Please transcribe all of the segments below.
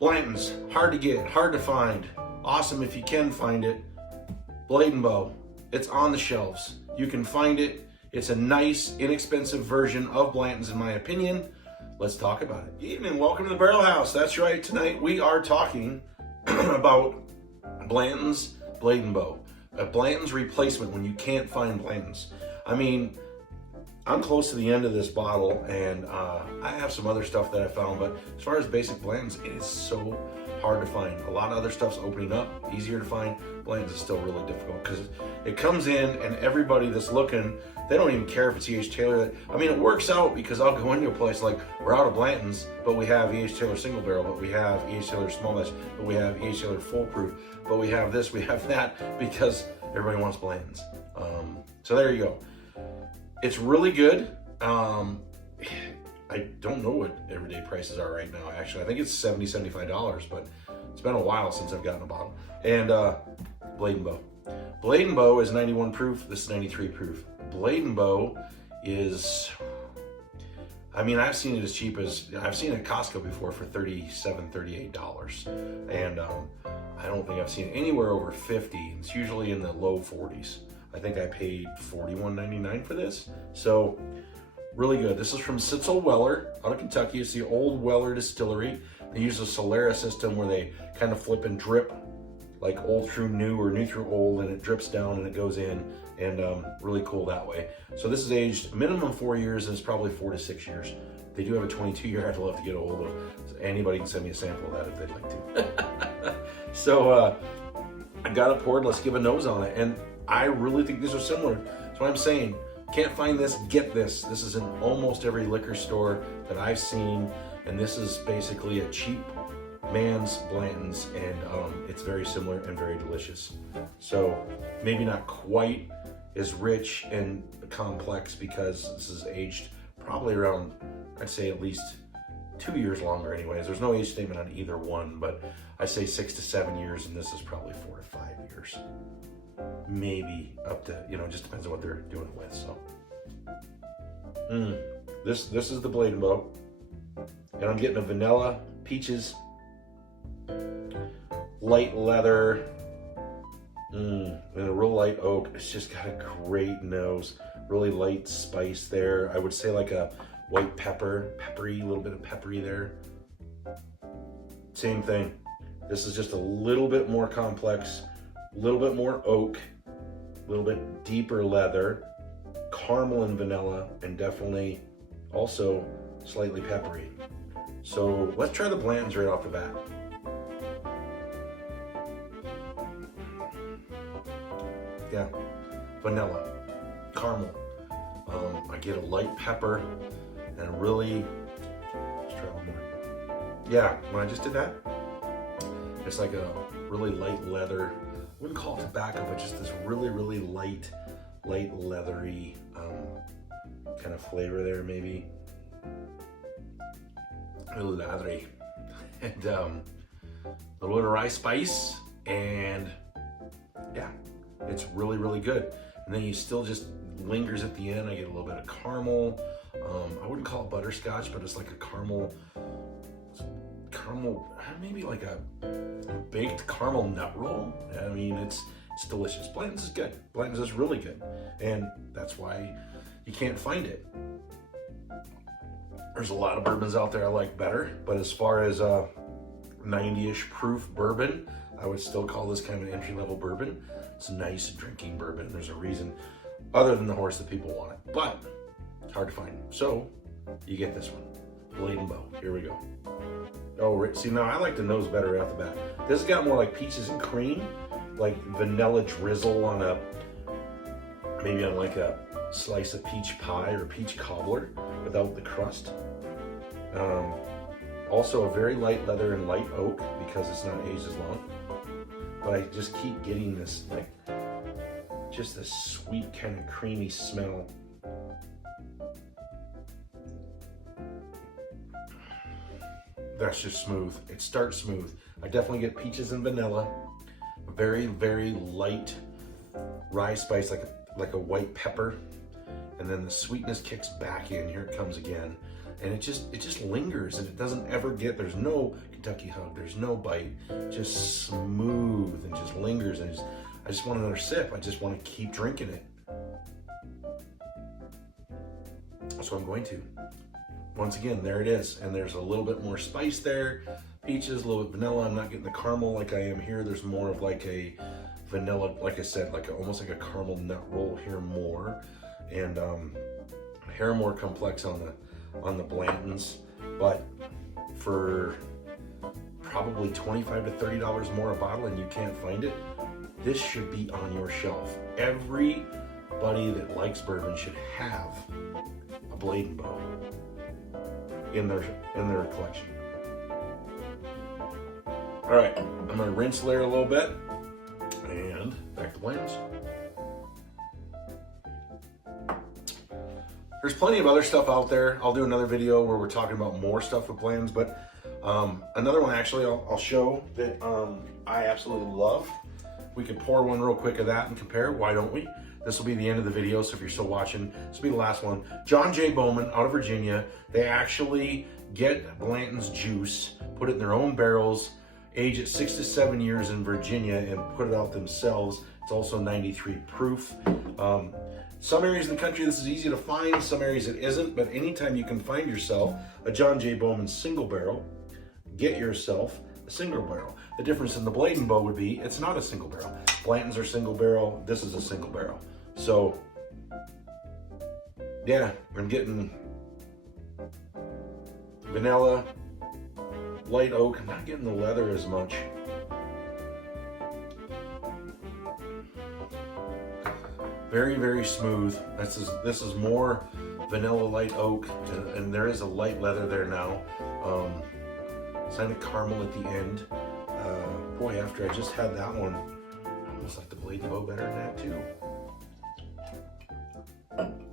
Blanton's, hard to get, hard to find. Awesome if you can find it. Blade and Bow, it's on the shelves. You can find it. It's a nice, inexpensive version of Blanton's in my opinion. Let's talk about it. Evening, welcome to the Barrel House. That's right, tonight we are talking about Blanton's Blade and Bow. A Blanton's replacement when you can't find Blanton's. I mean, I'm close to the end of this bottle, and I have some other stuff that I found, but as far as basic Blanton's, it is so hard to find. A lot of other stuff's opening up, easier to find. Blanton's is still really difficult because it comes in and everybody that's looking, they don't even care if it's E.H. Taylor. I mean, it works out because I'll go into a place like, we're out of Blanton's, but we have E.H. Taylor single barrel, but we have E.H. Taylor small batch, but we have E.H. Taylor full proof, but we have this, we have that, because everybody wants Blanton's. So there you go. It's really good. I don't know what everyday prices are right now, actually. I think it's $70, $75, but it's been a while since I've gotten a bottle. And Blade and Bow. Blade and Bow is 91 proof. This is 93 proof. Blade and Bow is, I mean, I've seen it as cheap as, I've seen it at Costco before for $37, $38. And I don't think I've seen it anywhere over 50. It's usually in the low 40s. I think I paid $41.99 for this. So really good. This is from Sitzel Weller out of Kentucky. It's the old Weller distillery. They use a Solera system where they kind of flip and drip like old through new or new through old, and it drips down and it goes in, and really cool that way. So this is aged minimum 4 years, and it's probably 4 to 6 years. They do have a 22-year. I'd love to get a hold of. Anybody can send me a sample of that if they'd like to. So I got it poured. Let's give a nose on it. And I really think these are similar. That's what I'm saying. Can't find this, get this. This is in almost every liquor store that I've seen, and this is basically a cheap man's Blanton's, and it's very similar and very delicious. So maybe not quite as rich and complex because this is aged probably around, I'd say at least 2 years longer anyways. There's no age statement on either one, but I say 6 to 7 years, and this is probably 4 to 5 years. Maybe up to, just depends on what they're doing it with. So this is the Blade and Bow, and I'm getting a vanilla, peaches, light leather, and a real light oak. It's just got a great nose, really light spice there. I would say like a white peppery, a little bit of peppery there. Same thing. This is just a little bit more complex, a little bit more oak, a little bit deeper leather, caramel and vanilla, and definitely also slightly peppery. So let's try the Blantons right off the bat. Yeah, vanilla, caramel. I get a light pepper and a really, let's try one more. Yeah, when I just did that, it's like a really light leather. I wouldn't call it tobacco, but just this really, really light leathery kind of flavor there, maybe. Really leathery. And a little bit of rye spice, and yeah, it's really, really good. And then you still just lingers at the end. I get a little bit of caramel. I wouldn't call it butterscotch, but it's like a caramel, maybe like a baked caramel nut roll. I mean, it's delicious. Blanton's is good. Blanton's is really good, and that's why you can't find it. There's a lot of bourbons out there I like better, but as far as 90-ish proof bourbon, I would still call this kind of an entry-level bourbon. It's a nice drinking bourbon. There's a reason, other than the horse, that people want it, but it's hard to find. So you get this one, Blade and Bow. Here we go. Oh, see, now I like the nose better right off the bat. This has got more like peaches and cream, like vanilla drizzle on maybe on like a slice of peach pie or peach cobbler without the crust. Also a very light leather and light oak because it's not aged as long. But I just keep getting this, like, just this sweet kind of creamy smell. That's just smooth. It starts smooth. I definitely get peaches and vanilla. Very, very light rye spice, like a white pepper. And then the sweetness kicks back in. Here it comes again. And it just lingers, and it doesn't ever get, there's no Kentucky hug. There's no bite, just smooth and just lingers. And I just want another sip. I just want to keep drinking it. So I'm going to. Once again, there it is. And there's a little bit more spice there. Peaches, a little bit vanilla. I'm not getting the caramel like I am here. There's more of like a vanilla, like I said, like almost like a caramel nut roll here more. And hair more complex on the Blanton's. But for probably $25 to $30 more a bottle and you can't find it, this should be on your shelf. Everybody that likes bourbon should have a Blade and Bow in their collection. All right, I'm gonna rinse layer a little bit and back to Blanton's. There's plenty of other stuff out there. I'll do another video where we're talking about more stuff with Blanton's, but another one actually I'll show that I absolutely love. We could pour one real quick of that and compare. Why don't we? This will be the end of the video, so if you're still watching, this will be the last one. John J. Bowman out of Virginia. They actually get Blanton's juice, put it in their own barrels, age it 6 to 7 years in Virginia, and put it out themselves. It's also 93 proof. Some areas in the country this is easy to find, some areas it isn't, but anytime you can find yourself a John J. Bowman single barrel, get yourself a single barrel. The difference in the Blade and Bow would be it's not a single barrel. Blantons are single barrel, this is a single barrel. So, yeah, I'm getting vanilla, light oak. I'm not getting the leather as much. Very, very smooth. This is more vanilla light oak, and there is a light leather there now. Kind of caramel at the end. Boy, after I just had that one, I almost like the Blade and Bow better than that too.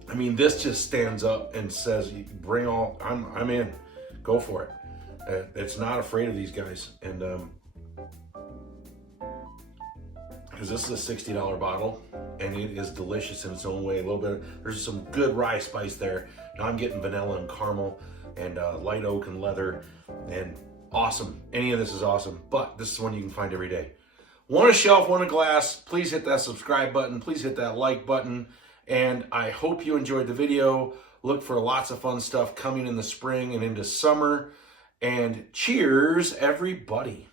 I mean, this just stands up and says, "Bring all. I'm in. Go for it." It's not afraid of these guys, and because this is a $60 bottle, and it is delicious in its own way. A little bit, there's some good rye spice there. Now I'm getting vanilla and caramel, and light oak and leather, and awesome. Any of this is awesome, but this is one you can find every day. Want a shelf, want a glass, please hit that subscribe button, please hit that like button, and I hope you enjoyed the video. Look for lots of fun stuff coming in the spring and into summer, and cheers, everybody.